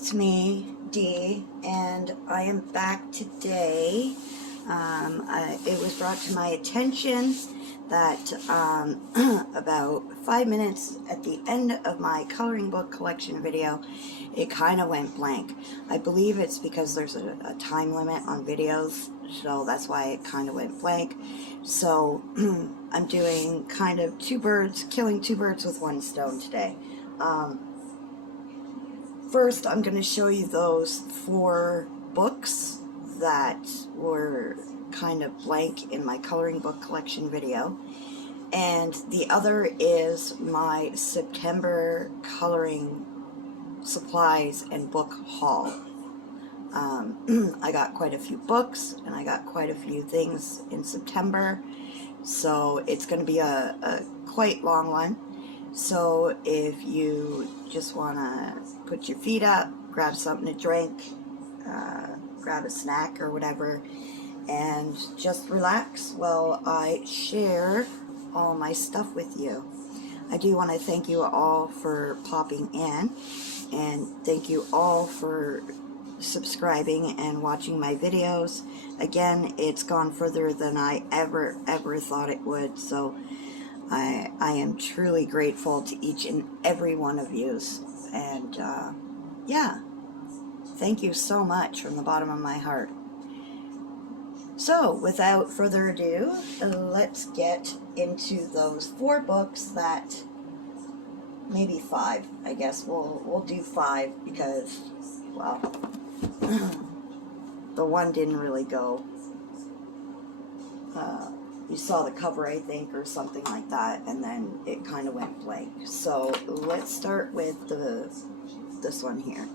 it's me, Dee, and I am back today. It was brought to my attention that about 5 minutes at the end of my coloring book collection video, it kind of went blank. I believe it's because there's a time limit on videos, so that's why it kind of went blank. So I'm doing kind of killing two birds with one stone today. First, I'm going to show you those 4 books that were kind of blank in my coloring book collection video. And the other is my September coloring supplies and book haul. I got quite a few books and I got quite a few things in September. So it's going to be a quite long one. So if you just want to put your feet up, grab something to drink, grab a snack or whatever, and just relax while I share all my stuff with you. I do want to thank you all for popping in, and thank you all for subscribing and watching my videos. Again, it's gone further than I ever thought it would, so I am truly grateful to each and every one of you, and yeah, thank you so much from the bottom of my heart. So, without further ado, let's get into those 4 books that, maybe 5, I guess, we'll do 5 because, well, the one didn't really go. You saw the cover, I think, or something like that, and then it kind of went blank. So let's start with this one here.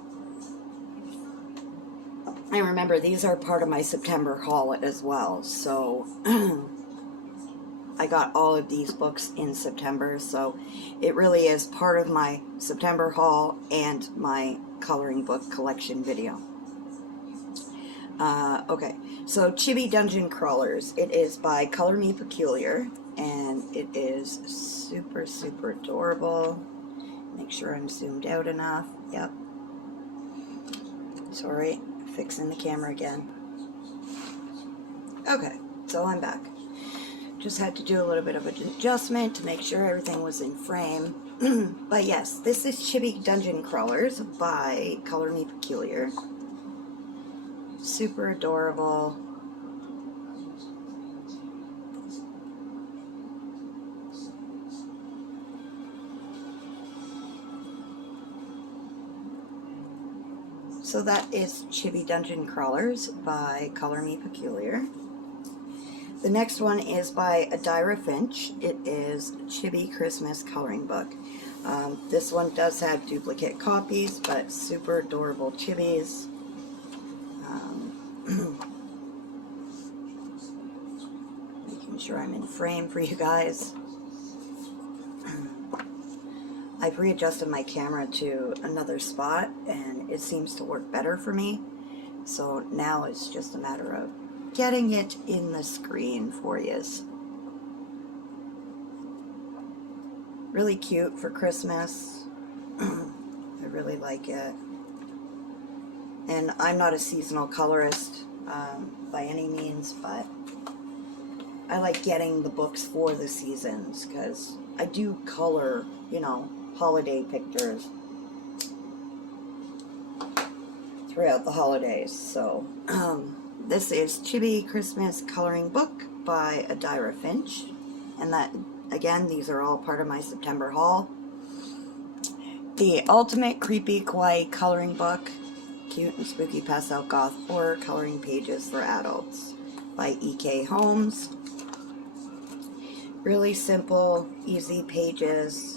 I remember these are part of my September haul as well, so I got all of these books in September, so it really is part of my September haul and my coloring book collection video. Okay, so Chibi Dungeon Crawlers. It is by Color Me Peculiar, and it is super adorable. Make sure I'm zoomed out enough. Yep. Sorry, fixing the camera again. Okay, so I'm back. Just had to do a little bit of an adjustment to make sure everything was in frame. But yes, this is Chibi Dungeon Crawlers by Color Me Peculiar. Super adorable. So that is Chibi Dungeon Crawlers by Color Me Peculiar. The next one is by Adira Finch. It is Chibi Christmas Coloring Book. This one does have duplicate copies, but super adorable chibis. Making sure I'm in frame for you guys. I've readjusted my camera to another spot and it seems to work better for me. So now it's just a matter of getting it in the screen for you. Really cute for Christmas. I really like it. And I'm not a seasonal colorist by any means, but I like getting the books for the seasons because I do color, you know, holiday pictures throughout the holidays. So this is Chibi Christmas Coloring Book by Adira Finch, and that, again, these are all part of my September haul. The Ultimate Creepy Kawaii Coloring Book, Cute and Spooky Pastel Goth Horror Coloring Pages for Adults by E.K. Holmes. Really simple, easy pages.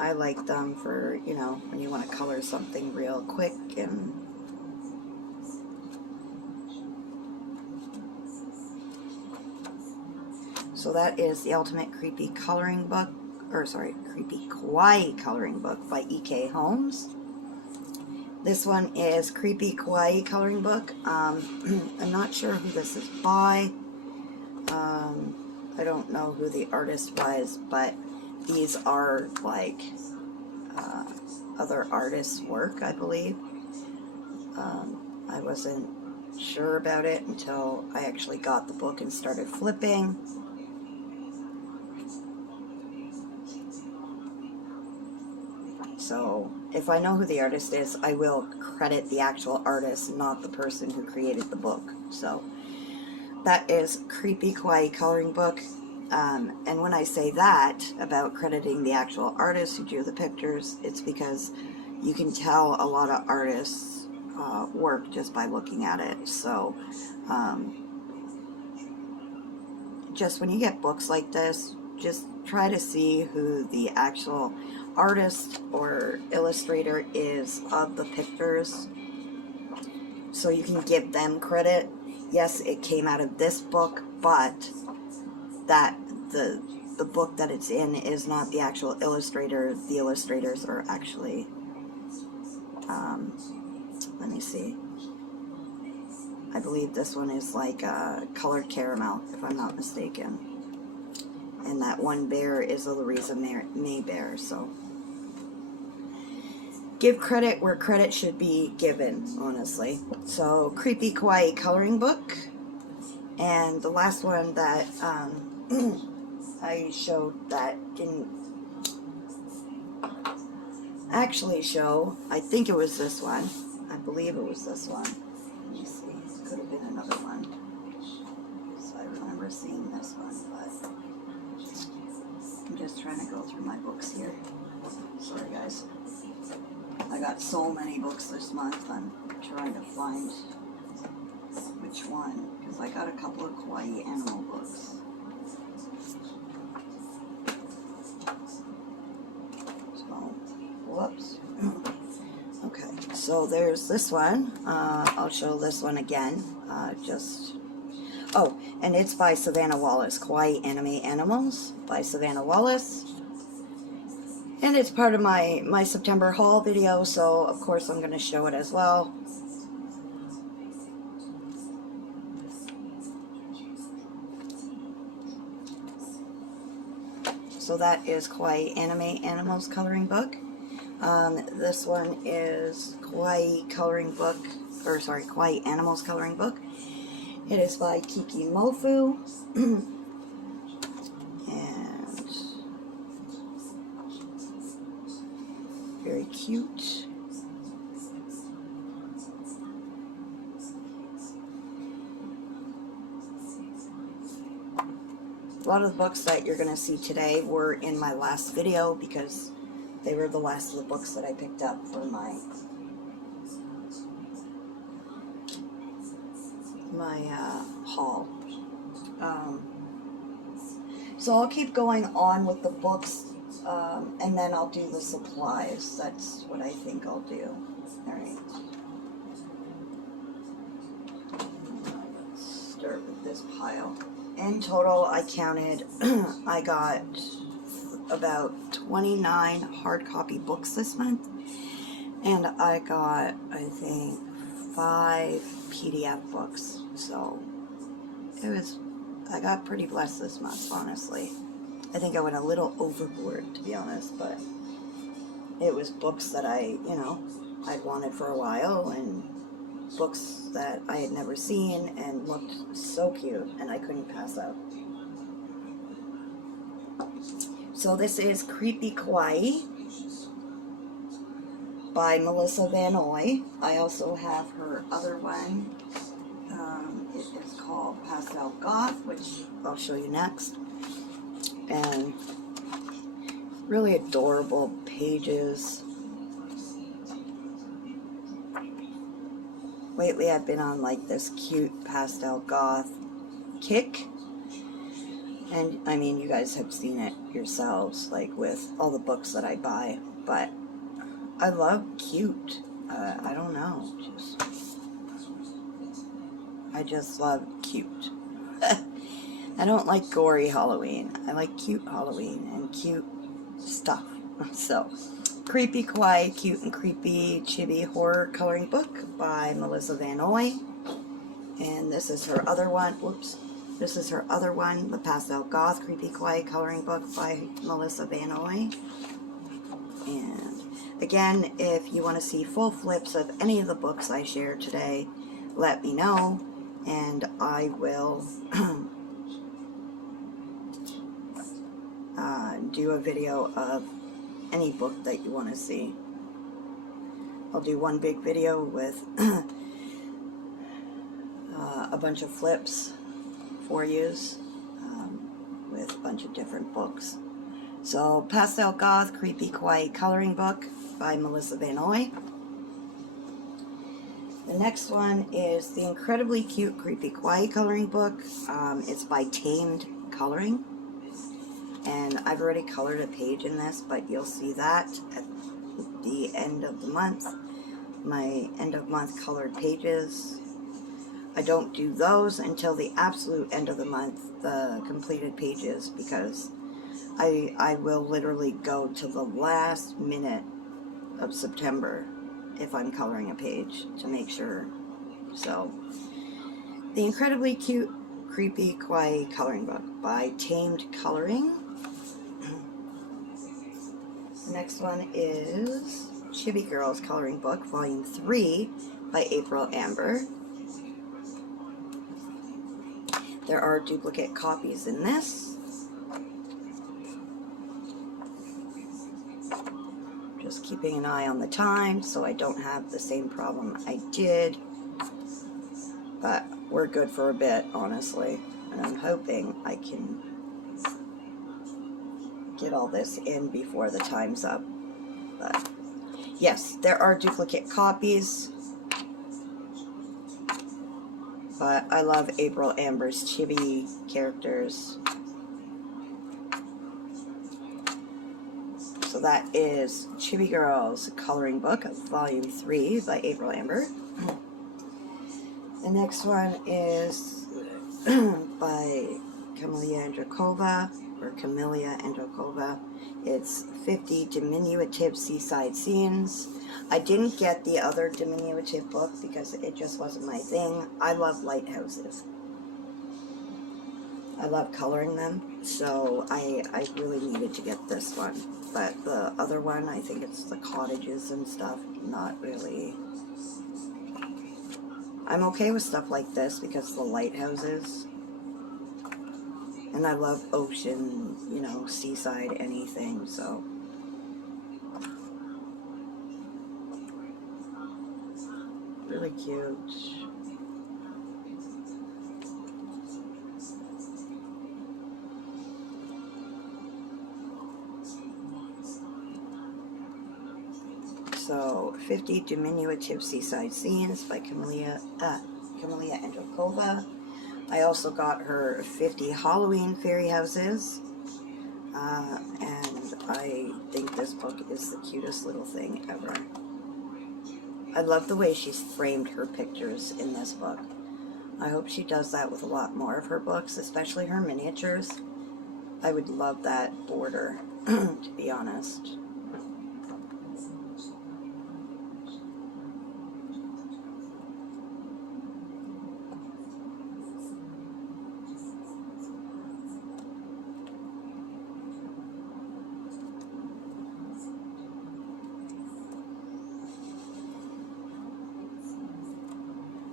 I like them for, you know, when you want to color something real quick. And so that is the Ultimate Creepy Coloring Book, or sorry, Creepy Kawaii Coloring Book by E.K. Holmes. This one is Creepy Kawaii Coloring Book. I'm not sure who this is by. I don't know who the artist was, but these are like other artists' work, I believe. I wasn't sure about it until I actually got the book and started flipping. So if I know who the artist is, I will credit the actual artist, not the person who created the book. So that is Creepy Kawaii Coloring Book. And when I say that about crediting the actual artist who drew the pictures, it's because you can tell a lot of artists' work just by looking at it. So just when you get books like this, just try to see who the actual artist or illustrator is of the pictures, so you can give them credit. Yes, it came out of this book, but that the book that it's in is not the actual illustrator. The illustrators are actually, let me see, I believe this one is like colored caramel, if I'm not mistaken. And that one bear is a Louisa May bear. So give credit where credit should be given, honestly. So Creepy Kawaii Coloring Book. And the last one that I showed that didn't actually show, I think it was this one. I believe it was this one. Let me see. It could have been another one. So I remember seeing this one, but I'm just trying to go through my books here. Sorry, guys. I got so many books this month. I'm trying to find which one, because I got a couple of kawaii animal books. So, whoops. Okay, so there's this one. I'll show this one again. Oh, and it's by Savannah Wallace. Kawaii Anime Animals by Savannah Wallace. And it's part of my September haul video, so of course I'm going to show it as well. So that is Kawaii Anime Animals Coloring Book. This one is Kawaii Coloring Book, or sorry, Kawaii Animals Coloring Book. It is by Kiki Mofu. And very cute. A lot of the books that you're going to see today were in my last video because they were the last of the books that I picked up for my haul. So I'll keep going on with the books, and then I'll do the supplies. That's what I think I'll do. Alright. Let's start with this pile. In total, I counted, I got about 29 hard copy books this month, and I got, I think, 5 PDF books. So I got pretty blessed this month, honestly. I think I went a little overboard, to be honest, but it was books that I'd wanted for a while, and books that I had never seen and looked so cute, and I couldn't pass up. So this is Creepy Kawaii by Melissa Van Oy. I also have her other one. It is called Pastel Goth, which I'll show you next. And really adorable pages. Lately I've been on like this cute pastel goth kick. And I mean, you guys have seen it yourselves, like with all the books that I buy. But I love cute. I don't know. I just love cute. I don't like gory Halloween. I like cute Halloween and cute stuff. So, Creepy Kawaii, Cute and Creepy Chibi Horror Coloring Book by Melissa Van Oy. And this is her other one. Whoops. This is her other one, the Pastel Goth Creepy Kawaii Coloring Book by Melissa Van Oy. And Again, if you want to see full flips of any of the books I share today, let me know, and I will do a video of any book that you want to see. I'll do one big video with a bunch of flips for use with a bunch of different books. So, Pastel Goth Creepy Kawaii Coloring Book by Melissa Vanoy. The next one is the incredibly cute Creepy Kawaii Coloring Book. It's by Tamed Coloring. And I've already colored a page in this, but you'll see that at the end of the month. My end of month colored pages. I don't do those until the absolute end of the month, the completed pages, because I will literally go to the last minute of September if I'm coloring a page to make sure. So, the incredibly cute Creepy Kawaii Coloring Book by Tamed Coloring. The next one is Chibi Girls Coloring Book, Volume 3 by April Amber. There are duplicate copies in this. Just keeping an eye on the time so I don't have the same problem I did. But we're good for a bit, honestly. And I'm hoping I can get all this in before the time's up. But yes, there are duplicate copies. But I love April Amber's chibi characters. So that is Chibi Girls Coloring Book, Volume 3 by April Amber. The next one is by Camelia Andrakova, or Camelia Andrakova. It's 50 Diminutive Seaside Scenes. I didn't get the other diminutive book because it just wasn't my thing. I love lighthouses. I love coloring them, so I really needed to get this one. But the other one, I think it's the cottages and stuff, not really. I'm okay with stuff like this because the lighthouses. And I love ocean, you know, seaside, anything, so. Really cute. So, 50 Diminutive Seaside Scenes by Camelia Andrakova. I also got her 50 Halloween Fairy Houses. And I think this book is the cutest little thing ever. I love the way she's framed her pictures in this book. I hope she does that with a lot more of her books, especially her miniatures. I would love that border, to be honest.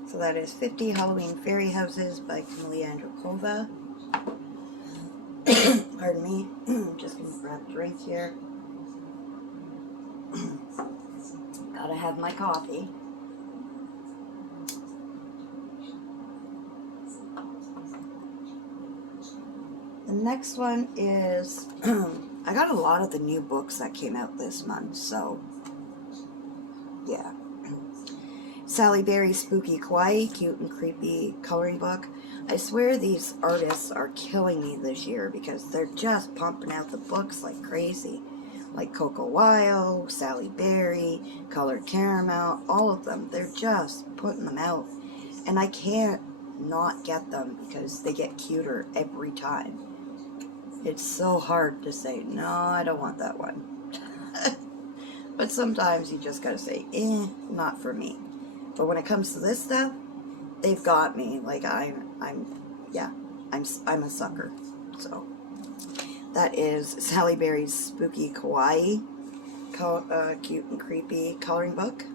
So that is 50 Halloween Fairy Houses by Camelia Andrakova. Pardon me. Just gonna grab a drink here. Gotta have my coffee. The next one is I got a lot of the new books that came out this month, so yeah. Sally Berry's Spooky Kawaii, Cute and Creepy Coloring Book. I swear these artists are killing me this year because they're just pumping out the books like crazy. Like Coco Wyo, Sally Berry, Colored Caramel, all of them. They're just putting them out. And I can't not get them because they get cuter every time. It's so hard to say, no, I don't want that one. But sometimes you just gotta say, not for me. But when it comes to this stuff, they've got me. Like I'm a sucker. So that is Sally Berry's Spooky Kawaii cute and creepy coloring book.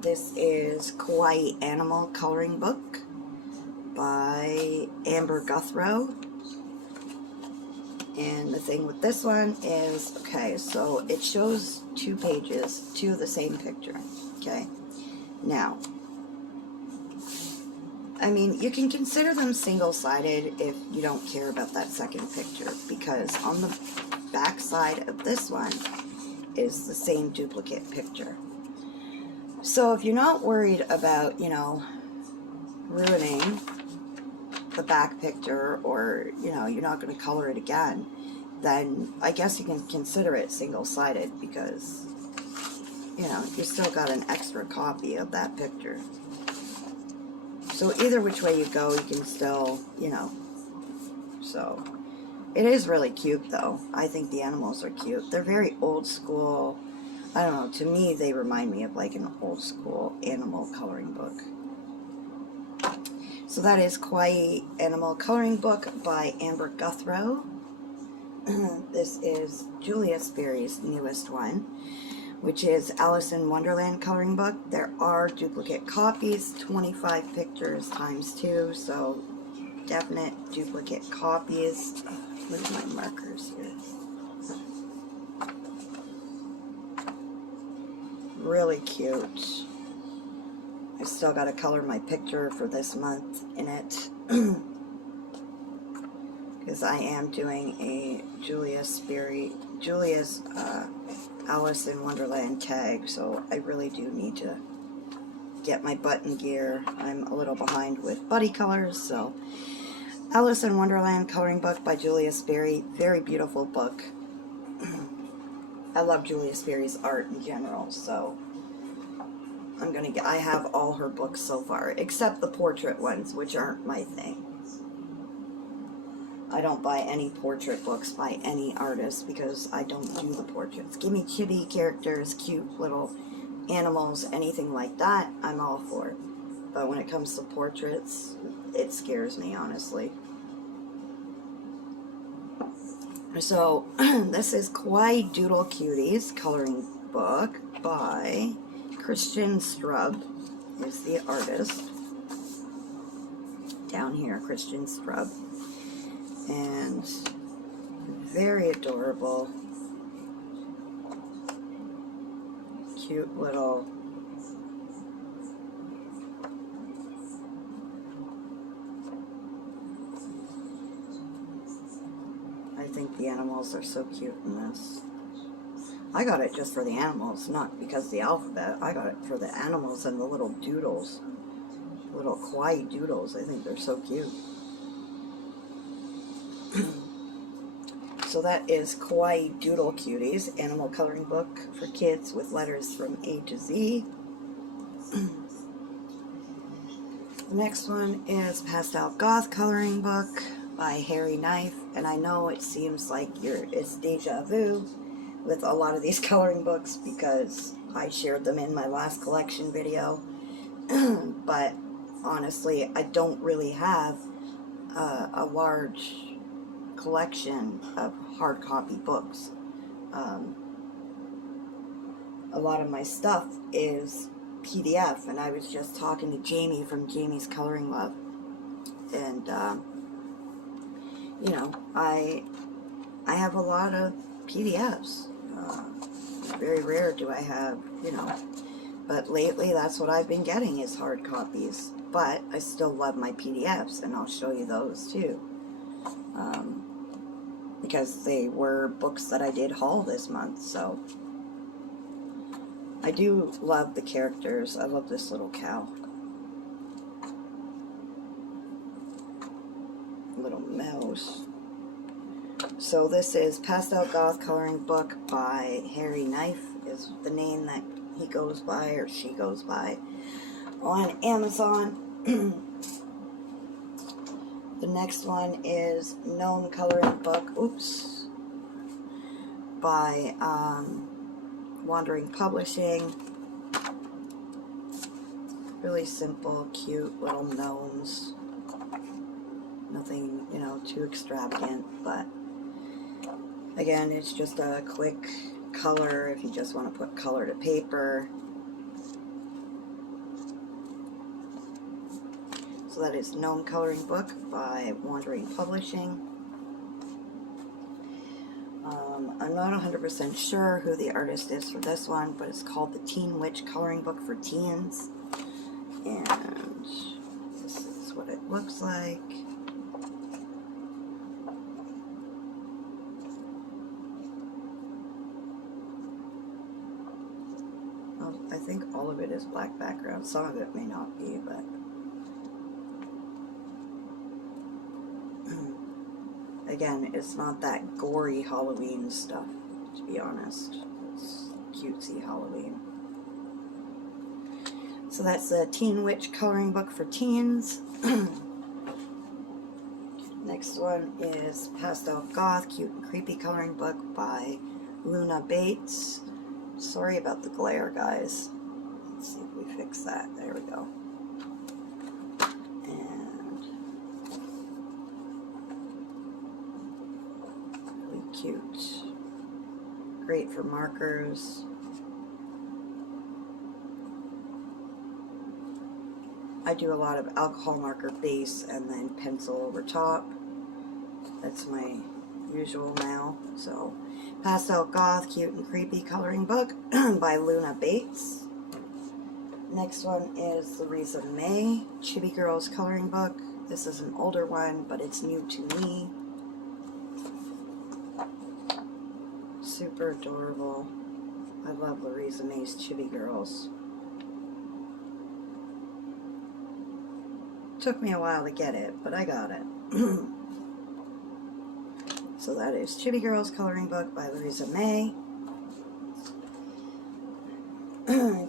This is Kawaii Animal Coloring Book by Amber Guthrow. And the thing with this one is, okay, so it shows 2 pages, 2 of the same picture, okay? Now, I mean, you can consider them single-sided if you don't care about that second picture, because on the back side of this one is the same duplicate picture. So if you're not worried about, you know, ruining the back picture, or, you know, you're not going to color it again, then I guess you can consider it single-sided, because, you know, you still got an extra copy of that picture. So either which way you go, you can still, you know, so it is really cute though. I think the animals are cute. They're very old school. I don't know, to me they remind me of like an old school animal coloring book. So that is Kawaii Animal Coloring Book by Amber Guthrow. This is Julia Sperry's newest one, which is Alice in Wonderland Coloring Book. There are duplicate copies, 25 pictures times 2, so definite duplicate copies. Where's my markers here? Really cute. I still got to color my picture for this month in it, because I am doing a Julia's Alice in Wonderland tag, so I really do need to get my button gear. I'm a little behind with buddy colors, so Alice in Wonderland Coloring Book by Julia Sperry. Very beautiful book. I love Julia Sperry's art in general, so I have all her books so far, except the portrait ones, which aren't my thing. I don't buy any portrait books by any artist because I don't do the portraits. Give me chibi characters, cute little animals, anything like that, I'm all for it. But when it comes to portraits, it scares me, honestly. So, this is Kawaii Doodle Cuties Coloring Book by Christian Strub, is the artist. Down here, Christian Strub. And very adorable, cute little I think the animals are so cute in this. I got it just for the animals, not because of the alphabet. I got it for the animals and the little doodles. Little kawaii doodles. I think they're so cute. So that is Kawaii Doodle Cuties, animal coloring book for kids with letters from A to Z. The next one is Pastel Goth Coloring Book by Harry Knife, and I know it seems like it's deja vu with a lot of these coloring books because I shared them in my last collection video, but honestly I don't really have a large collection of hard copy books. A lot of my stuff is PDF, and I was just talking to Jamie from Jamie's Coloring Love, and you know, I have a lot of PDFs. It's very rare do I have, you know, but lately that's what I've been getting is hard copies, but I still love my PDFs, and I'll show you those too. Because they were books that I did haul this month, so I do love the characters. I love this little cow. Little mouse. So this is Pastel Goth Coloring Book by Harry Knife, is the name that he goes by, or she goes by, on Amazon. The next one is Gnome Coloring Book, by Wandering Publishing. Really simple, cute little gnomes. Nothing, you know, too extravagant, but Again, it's just a quick color if you just want to put color to paper. So that is Gnome Coloring Book by Wandering Publishing. I'm not 100% sure who the artist is for this one, but it's called the Teen Witch Coloring Book for Teens. And this is what it looks like. Well, I think all of it is black background. Some of it may not be, but again, it's not that gory Halloween stuff, to be honest. It's cutesy Halloween. So that's the Teen Witch Coloring Book for Teens. Next one is Pastel Goth Cute and Creepy Coloring Book by Luna Bates. Sorry about the glare, guys. Let's see if we fix that. There we go. And really cute. Great for markers. I do a lot of alcohol marker base and then pencil over top. That's my usual now. So, Pastel Goth Cute and Creepy Coloring Book by Luna Bates. Next one is Louisa May Chibi Girls Coloring Book. This is an older one, but it's new to me. Super adorable. I love Louisa May's Chibi Girls. Took me a while to get it, but I got it. So that is Chibi Girls Coloring Book by Louisa May.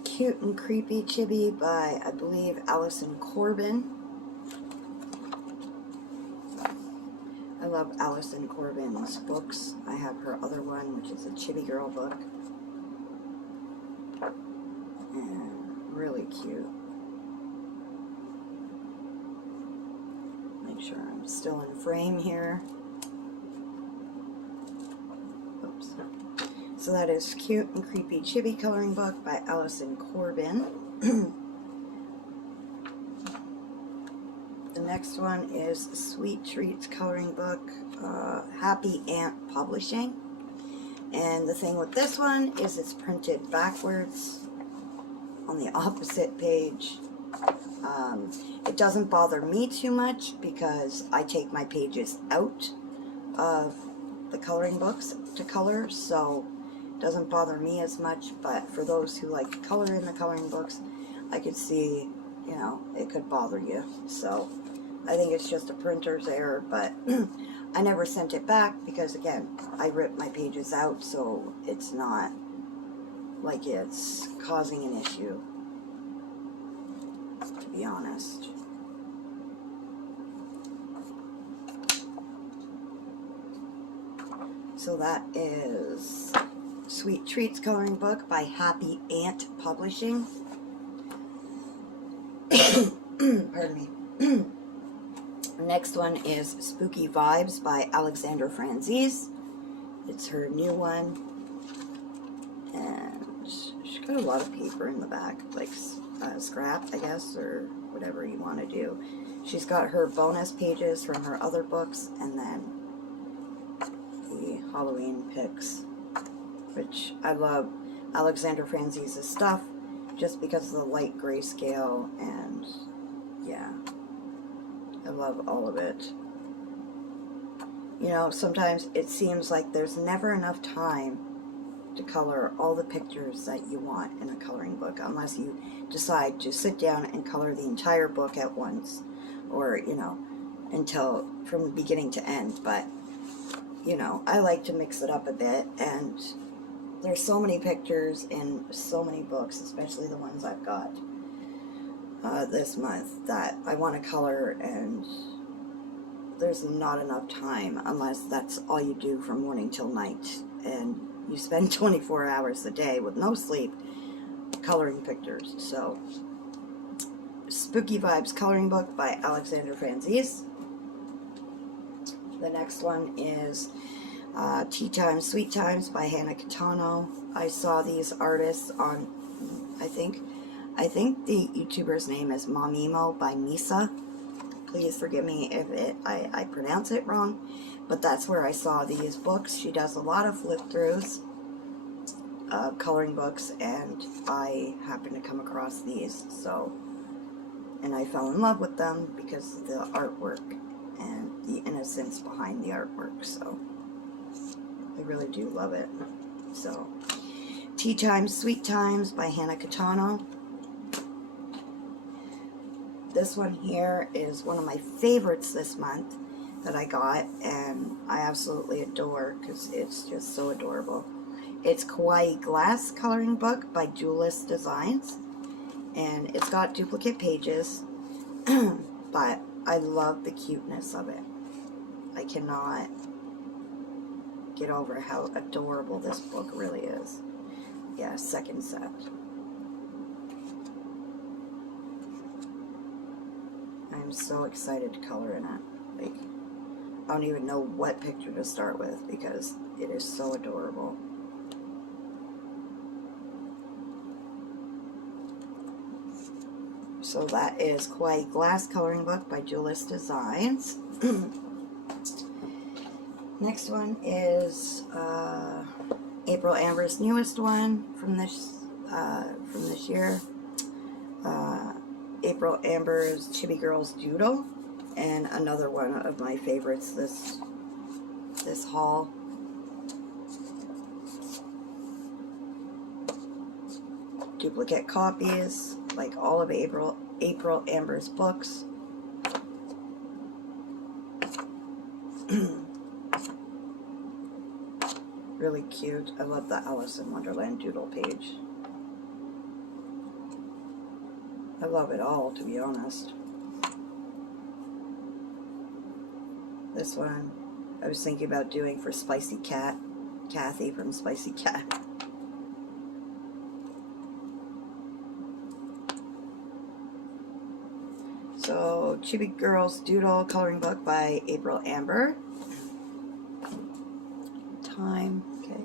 Cute and Creepy Chibi by, I believe, Allison Corbin. I love Allison Corbin's books. I have her other one, which is a Chibi Girl book. And really cute. Make sure I'm still in frame here. Oops. So that is Cute and Creepy Chibi Coloring Book by Allison Corbin. The next one is Sweet Treats Coloring Book, Happy Ant Publishing. And the thing with this one is it's printed backwards on the opposite page. It doesn't bother me too much because I take my pages out of the coloring books to color, so it doesn't bother me as much. But for those who like to color in the coloring books, I could see, you know, it could bother you. So I think it's just a printer's error, but I never sent it back because, again, I ripped my pages out, so it's not like it's causing an issue, to be honest. So that is Sweet Treats Coloring Book by Happy Ant Publishing. Pardon me. Next one is Spooky Vibes by Alexandra Franzese. It's her new one. And she's got a lot of paper in the back, like scrap, I guess, or whatever you want to do. She's got her bonus pages from her other books, and then the Halloween picks, which I love Alexandra Franzese's stuff just because of the light grayscale, and yeah, I love all of it. You know, sometimes it seems like there's never enough time to color all the pictures that you want in a coloring book unless you decide to sit down and color the entire book at once, or, you know, until from beginning to end. But, you know, I like to mix it up a bit, and there's so many pictures in so many books, especially the ones I've got this month, that I want to color, and there's not enough time unless that's all you do from morning till night, and you spend 24 hours a day with no sleep coloring pictures. So, Spooky Vibes Coloring Book by Alexandra Franzese. The next one is Tea Times, Sweet Times by Hannah Kitano. I saw these artists on, I think the YouTuber's name is Momimo by Misa. Please forgive me if I pronounce it wrong, but that's where I saw these books. She does a lot of flip-throughs, coloring books, and I happened to come across these, and I fell in love with them because of the artwork and the innocence behind the artwork, so I really do love it. So, Tea Times, Sweet Times by Hannah Kitano. This one here is one of my favorites this month that I got, and I absolutely adore because it's just so adorable. It's Kawaii Glass coloring book by Duelist Designs, and it's got duplicate pages, but I love the cuteness of it. I cannot get over how adorable this book really is. Yeah, second set. I'm so excited to color in it. Like, I don't even know what picture to start with because it is so adorable. So that is Kawaii Glass coloring book by Duelist Designs. Next one is April Amber's newest one from this year. April Amber's Chibi Girls Doodle, and another one of my favorites this haul. Duplicate copies, like all of April Amber's books. Really cute. I love the Alice in Wonderland doodle page. I love it all, to be honest. This one I was thinking about doing for Spicy Cat, Kathy from Spicy Cat. So, Chibi Girls Doodle coloring book by April Amber. Time, okay.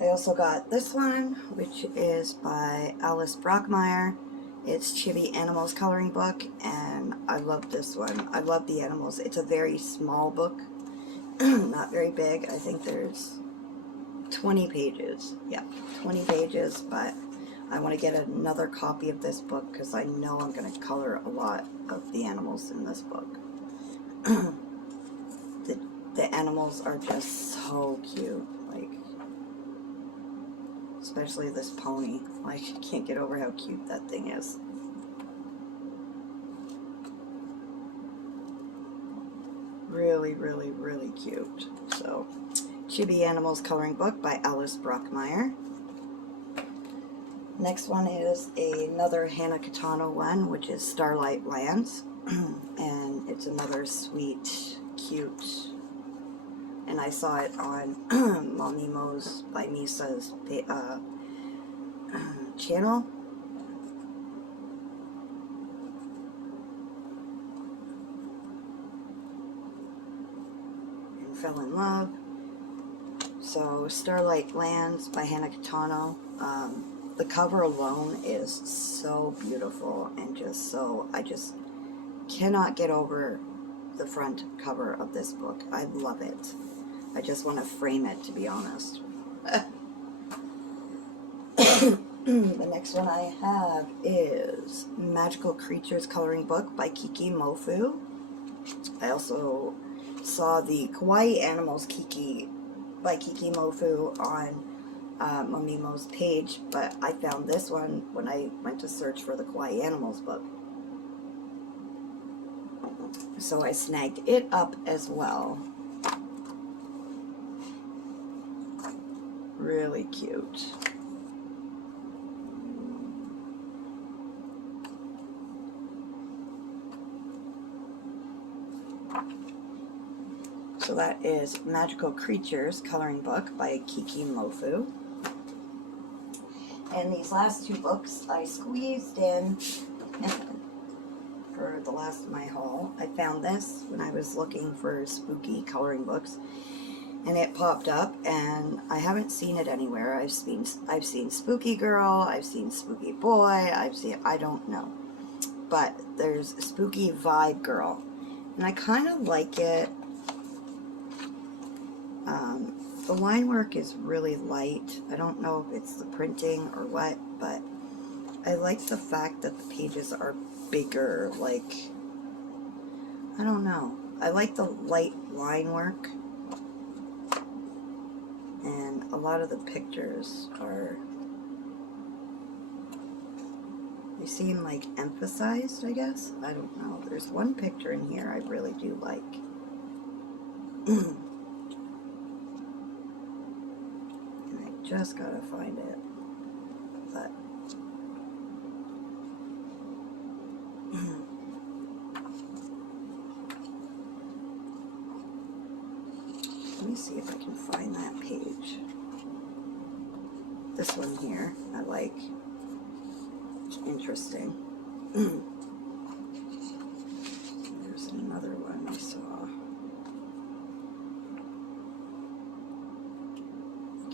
I also got this one, which is by Alice Brockmeyer. It's Chibi Animals coloring book, and I love this one. I love the animals. It's a very small book, not very big. I think there's 20 pages. Yeah, 20 pages, but I want to get another copy of this book because I know I'm going to color a lot of the animals in this book. The animals are just so cute, like, especially this pony. Like, I can't get over how cute that thing is. Really, really, really cute. So, Chibi Animals coloring book by Alice Brockmeyer. Next one is another Hannah Kitano one, which is Starlight Lands. And it's another sweet, cute, and I saw it on Momimo's by Misa's channel. And fell in love. So, Starlight Lands by Hannah Kitano. The cover alone is so beautiful and just so, I just cannot get over the front cover of this book. I love it. I just want to frame it, to be honest. The next one I have is Magical Creatures coloring book by Kiki Mofu. I also saw the Kawaii Animals Kiki by Kiki Mofu on Momimo's page, but I found this one when I went to search for the Kawaii Animals book. So I snagged it up as well. Really cute. So that is Magical Creatures coloring book by Kiki Mofu. And these last two books I squeezed in for the last of my haul. I found this when I was looking for spooky coloring books. and it popped up, and I haven't seen it anywhere. I've seen Spooky Girl, I've seen Spooky Boy, I don't know. But there's Spooky Vibe Girl, and I kind of like it. The line work is really light. I don't know if it's the printing or what, but I like the fact that the pages are bigger. Like, I don't know. I like the light line work, and a lot of the pictures are, they seem like emphasized, I guess. I don't know. There's one picture in here I really do like. Just gotta find it, but let me see if I can find that page. This one here, I like. It's interesting. There's another one I saw.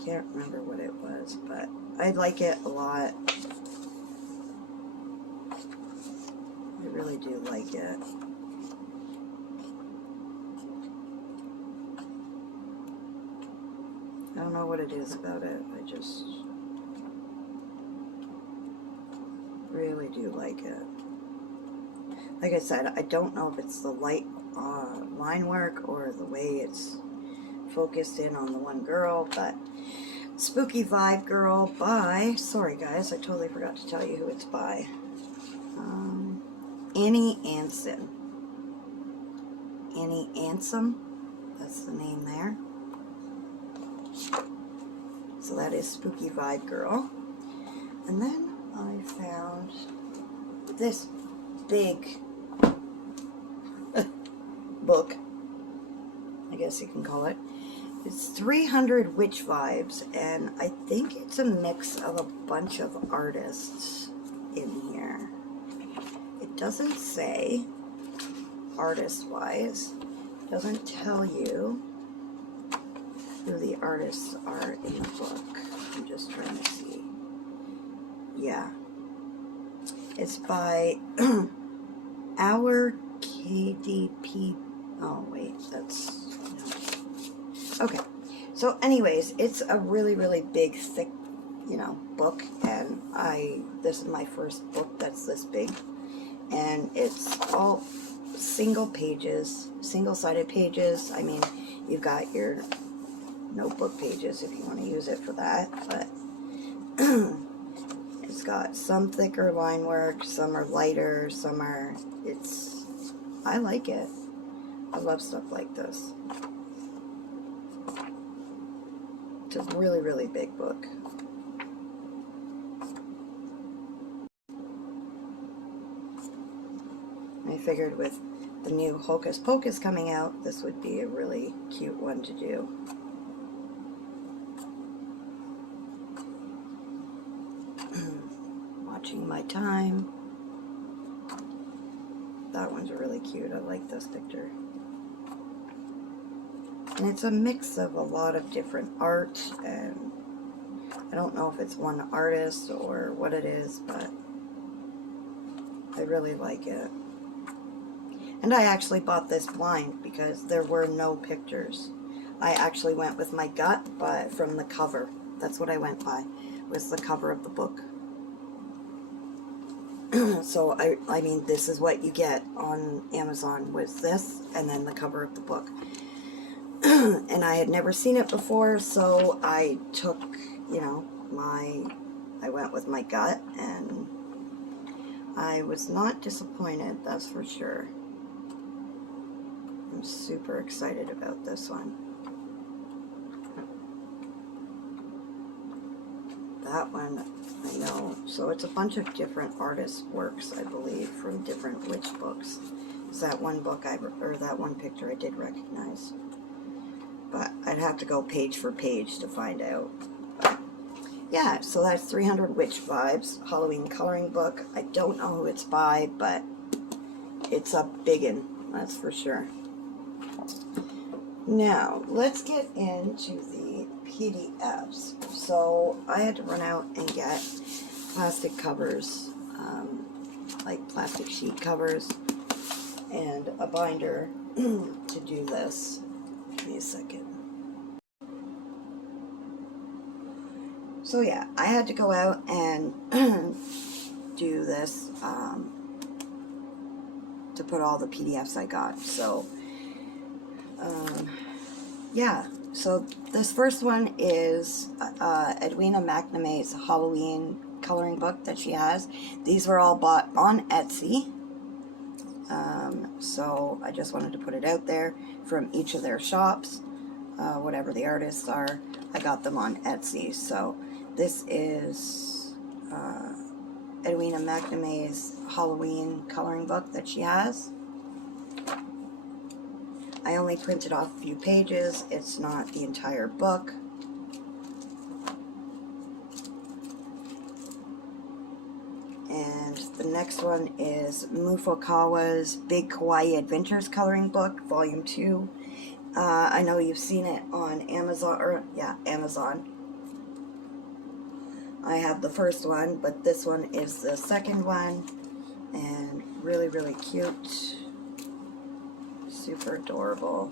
Can't remember what it was, but I like it a lot. I really do like it. I don't know what it is about it. I just really do like it. Like I said, I don't know if it's the light line work or the way it's focused in on the one girl, but Spooky Vibe Girl by, sorry guys, I totally forgot to tell you who it's by. Annie Anson. Annie Anson, that's the name there. So that is Spooky Vibe Girl. And then I found this big book, I guess you can call it. It's 300 Witch Vibes, and I think it's a mix of a bunch of artists in here. It doesn't say artist-wise. It doesn't tell you who the artists are in the book. I'm just trying to see. Yeah. It's by Our KDP. Oh, wait, that's... Okay, so anyways, it's a really, really big, thick, you know, book, and this is my first book that's this big, and it's all single pages, single-sided pages. I mean, you've got your notebook pages if you want to use it for that, but it's got some thicker line work, some are lighter, some are, I like it. I love stuff like this. It's a really, really big book. I figured with the new Hocus Pocus coming out, this would be a really cute one to do. Watching My Time. That one's really cute. I like this picture. And it's a mix of a lot of different art, and I don't know if it's one artist or what it is, but I really like it. And I actually bought this blind because there were no pictures. I actually went with my gut, but from the cover. That's what I went by, was the cover of the book. So, I mean, this is what you get on Amazon, was this, and then the cover of the book. And I had never seen it before, so I took, you know, I went with my gut, and I was not disappointed, that's for sure. I'm super excited about this one. That one, I know. So it's a bunch of different artists' works, I believe, from different witch books. It's that one book, or that one picture I did recognize. But I'd have to go page for page to find out. But yeah, so that's 300 Witch Vibes, Halloween coloring book. I don't know who it's by, but it's a biggin', that's for sure. Now, let's get into the PDFs. So, I had to run out and get plastic covers, like plastic sheet covers, and a binder to do this. Give me a second. So yeah, I had to go out and do this to put all the PDFs I got. So yeah, so this first one is Edwina McNamee's Halloween coloring book that she has. These were all bought on Etsy. So I just wanted to put it out there from each of their shops. Whatever the artists are, I got them on Etsy. So this is Edwina McNamee's Halloween coloring book that she has. I only printed off a few pages. It's not the entire book. And the next one is Mufokawa's Big Kawaii Adventures coloring book, Volume 2. I know you've seen it on Amazon, or yeah, Amazon. I have the first one, but this one is the second one, and really, really cute. Super adorable.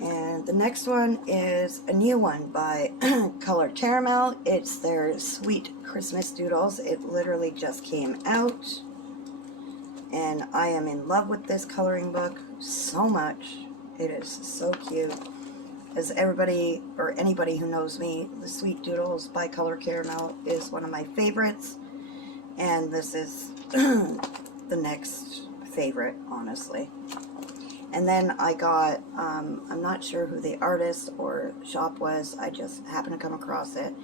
And the next one is a new one by Color Caramel. It's their Sweet Christmas Doodles. It literally just came out. And I am in love with this coloring book so much. It is so cute. As everybody, or anybody who knows me, the Sweet Doodles by Color Caramel is one of my favorites. And this is the next favorite, honestly. And then I got, I'm not sure who the artist or shop was, I just happened to come across it.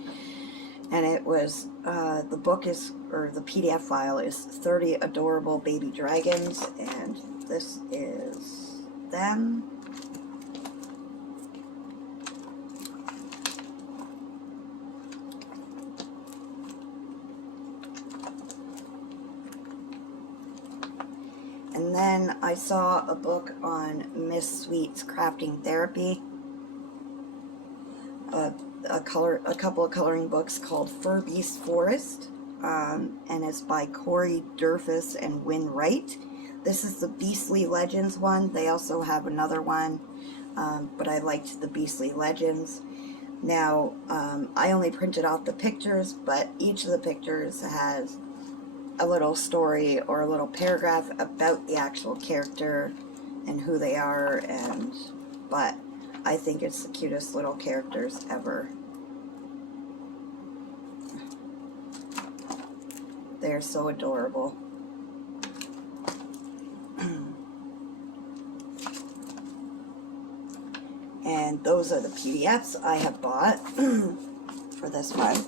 And it was, the book is, or the PDF file is 30 Adorable Baby Dragons, and this is them. And then I saw a book on Miss Sweet's Crafting Therapy. A couple of coloring books called Fur Beast Forest, and it's by Corey Durfus and Wynn Wright. This is the Beastly Legends one. They also have another one, but I liked the Beastly Legends. Now, I only printed out the pictures, but each of the pictures has a little story or a little paragraph about the actual character and who they are, but I think it's the cutest little characters ever. They're so adorable. And those are the PDFs I have bought for this one.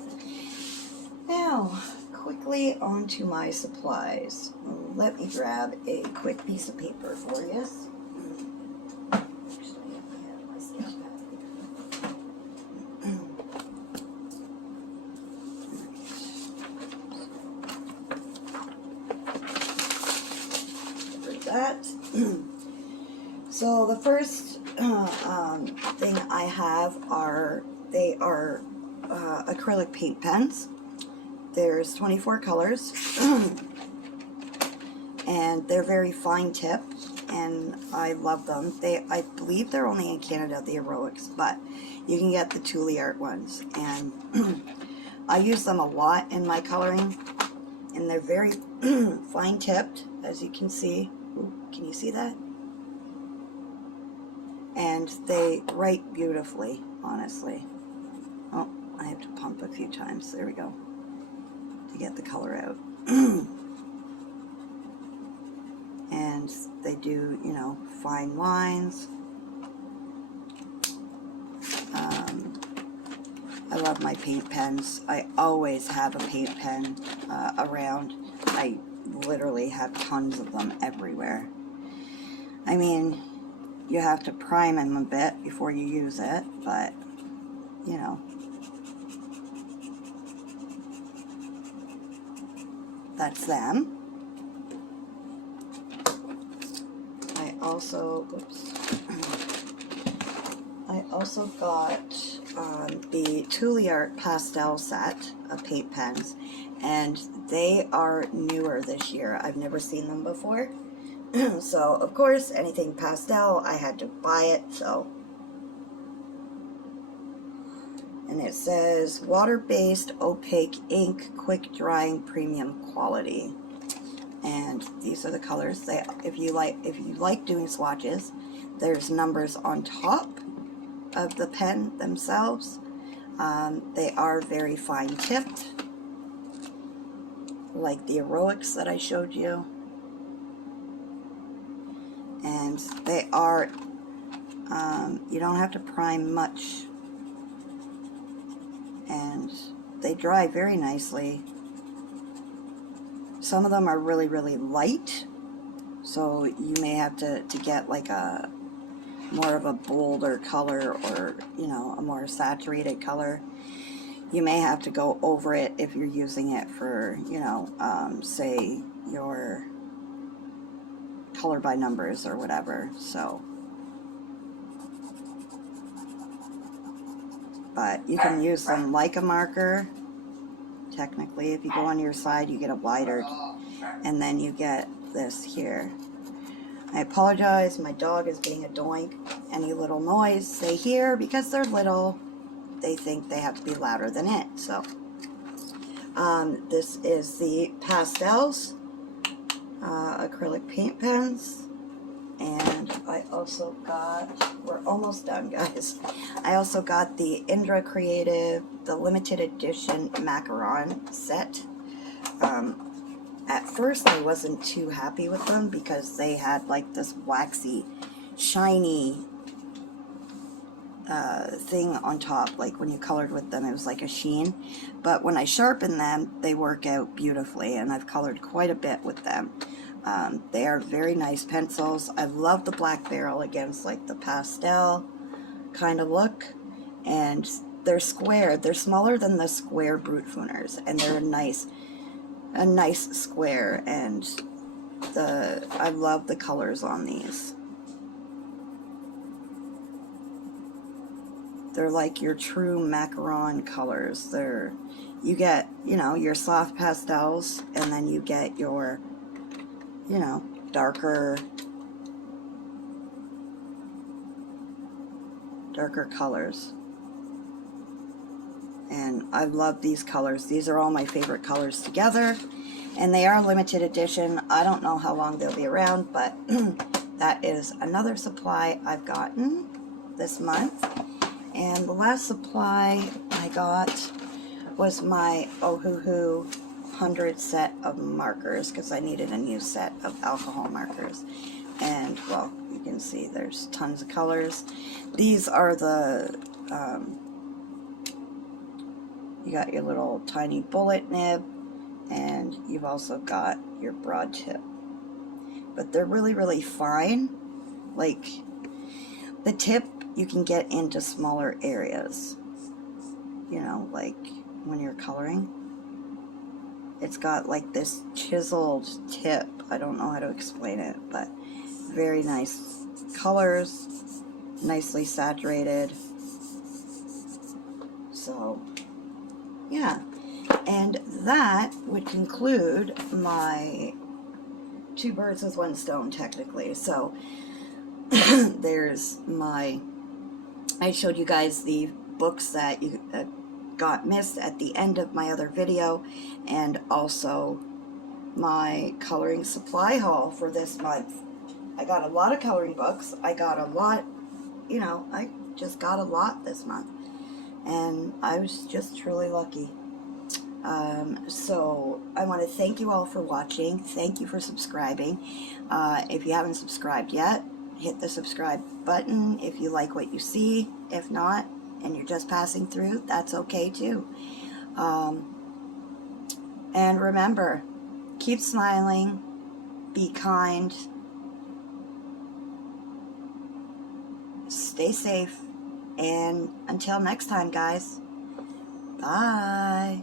Now, quickly onto my supplies. Let me grab a quick piece of paper for you. That. So the first thing I have are acrylic paint pens. There's 24 colors and they're very fine tip and I love them. I believe they're only in Canada, the Heroics, but you can get the Tule Art ones, and I use them a lot in my coloring, and they're very fine tipped, as you can see. Ooh, can you see that? And they write beautifully, honestly. Oh, I have to pump a few times. There we go. To get the color out. And they do, you know, fine lines. I love my paint pens. I always have a paint pen around. I literally have tons of them everywhere. I mean, you have to prime them a bit before you use it, but, you know, that's them. I also, oops, I also got the Tuliart pastel set of paint pens, and they are newer this year. I've never seen them before. So, of course, anything pastel, I had to buy it, so. And it says, water-based opaque ink, quick drying, premium quality. And these are the colors. If you like doing swatches, there's numbers on top of the pen themselves. They are very fine tipped, like the Heroics that I showed you. And they are, you don't have to prime much, and they dry very nicely. Some of them are really, really light, so you may have to get like a more of a bolder color, or, you know, a more saturated color. You may have to go over it if you're using it for, you know, say your color by numbers or whatever. So, but you can use them like a marker. Technically, if you go on your side, you get a wider, and then you get this here. I apologize, my dog is being a doink. Any little noise they hear, because they're little, they think they have to be louder than it. So, this is the pastels, acrylic paint pens, and I also got, we're almost done, guys. I also got the Indra Creative, the limited edition macaron set. At first I wasn't too happy with them because they had like this waxy, shiny thing on top. Like when you colored with them, it was like a sheen. But when I sharpen them, they work out beautifully, and I've colored quite a bit with them. They are very nice pencils. I love the black barrel against like the pastel kind of look, and they're square. They're smaller than the square Brute Fooners, and they're a nice square, and I love the colors on these. They're like your true macaron colors. You get, you know, your soft pastels, and then you get your, you know, darker colors. And I love these colors. These are all my favorite colors together, and they are limited edition. I don't know how long they'll be around, but that is another supply I've gotten this month. And the last supply I got was my Ohuhu 100 set of markers, because I needed a new set of alcohol markers. And, well, you can see there's tons of colors. These are the, you got your little tiny bullet nib, and you've also got your broad tip. But they're really, really fine. Like, the tip, you can get into smaller areas. You know, like when you're coloring. It's got like this chiseled tip. I don't know how to explain it, but very nice colors, nicely saturated. So, yeah. And that would conclude my 2 birds with 1 stone, technically. So, there's I showed you guys the books that you got missed at the end of my other video, and also my coloring supply haul for this month. I got a lot of coloring books. I got a lot, you know, I just got a lot this month, and I was just truly lucky. So I want to thank you all for watching. Thank you for subscribing. If you haven't subscribed yet, hit the subscribe button if you like what you see. If not, and you're just passing through, that's okay too. And remember, keep smiling, be kind, stay safe, and until next time, guys, bye.